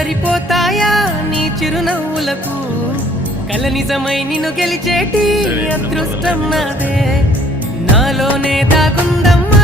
సరిపోతాయా నీ చిరునవ్వులకు కల నిజమై నిన్ను గెలిచేటి అదృష్టం నాదే నాలోనే దాగుందమ్మా